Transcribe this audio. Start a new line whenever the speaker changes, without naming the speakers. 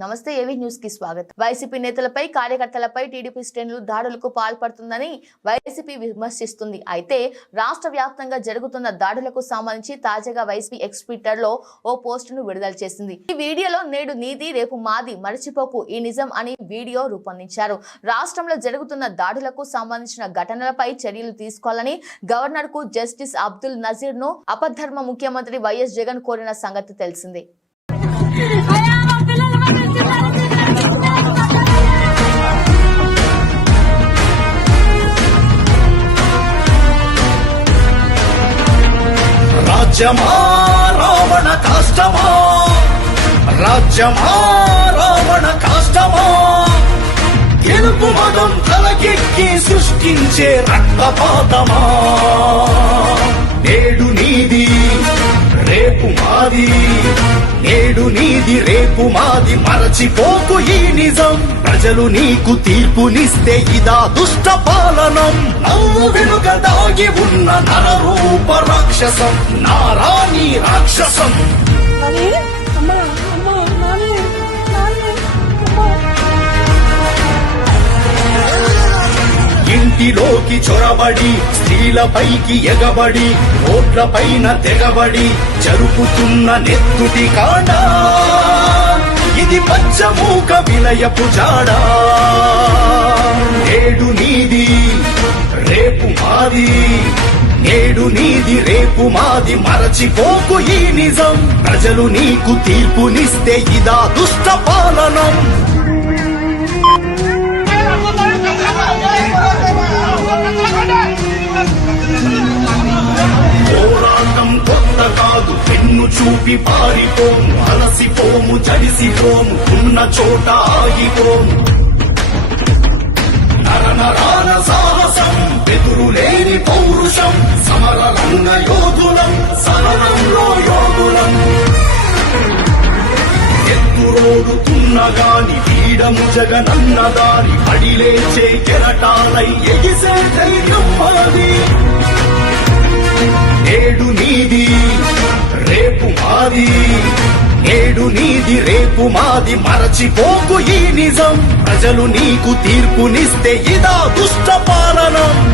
నమస్తే ఏవి న్యూస్కి స్వాగతం. వైసీపీ నేతలపై కార్యకర్తలపై టీడీపీ శ్రేణులు దాడులకు పాల్పడుతుందని వైసీపీ విమర్శిస్తుంది. అయితే రాష్ట్ర వ్యాప్తంగా జరుగుతున్న దాడులకు సంబంధించి తాజాగా వైసీపీ ఎక్స్ ట్విట్టర్లో ఓ పోస్టును విడుదల చేసింది. ఈ వీడియోలో నేడు నీది రేపు మాది మరచిపోకు ఈ నిజం అని వీడియో రూపొందించారు. రాష్ట్రంలో జరుగుతున్న దాడులకు సంబంధించిన ఘటనలపై చర్యలు తీసుకోవాలని గవర్నర్కు జస్టిస్ అబ్దుల్ నజీర్ను అపధర్మ ముఖ్యమంత్రి వైఎస్ జగన్ కోరిన సంగతి తెలిసిందే.
రాజ్యమా రావణ కాష్టమా? రాజ్యమా రావణ కాష్టమా? గెలుపు మదం తలకెక్కి సృష్టించే రక్తపాతమా? నేడు నీది రేపు మాది. నేడు నీది రేపు మాది. మరచిపోకు ఈ నిజం. ప్రజలు నీకు తీర్పునిస్తే ఇదా దుష్ట పాలనం. నవ్వు వెనుక దాగి ఉన్న నరరూప రాక్షసం. నారాణి రాక్షసం. ఇంటిలోకి చొరబడి స్త్రీలపైకి ఎగబడి రోడ్లపైన తెగబడి జరుపుతున్న నెత్తుటి కాడ. ఇది పచ్చమూక విలయపు జాడా. నేడు నీది రేపు మాది. నేడు నీది రేపు మాది మరచిపోకు ఈ నిజం. ప్రజలు నీకు తీర్పునిస్తే ఇదా దుష్ట పాలన. చూపి పారిపోము అలసిపోము జడిసిపోము ఉన్న చోట ఆగిపోము. నరనరాన సాహసం ఎదురు లేని పౌరుషం సమరంగ యోధులం సహనంలో యోధులం. ఎత్తురోడుతున్నగాని పీడము జగనన్నదాని అడిలేచే కెరటాలై ఎగిసే రేపు మాది. నేడు నీది రేపు మాది. మరచిపోకు ఈ నిజం. ప్రజలు నీకు తీర్పునిస్తే ఇదా దుష్ట పాలనం.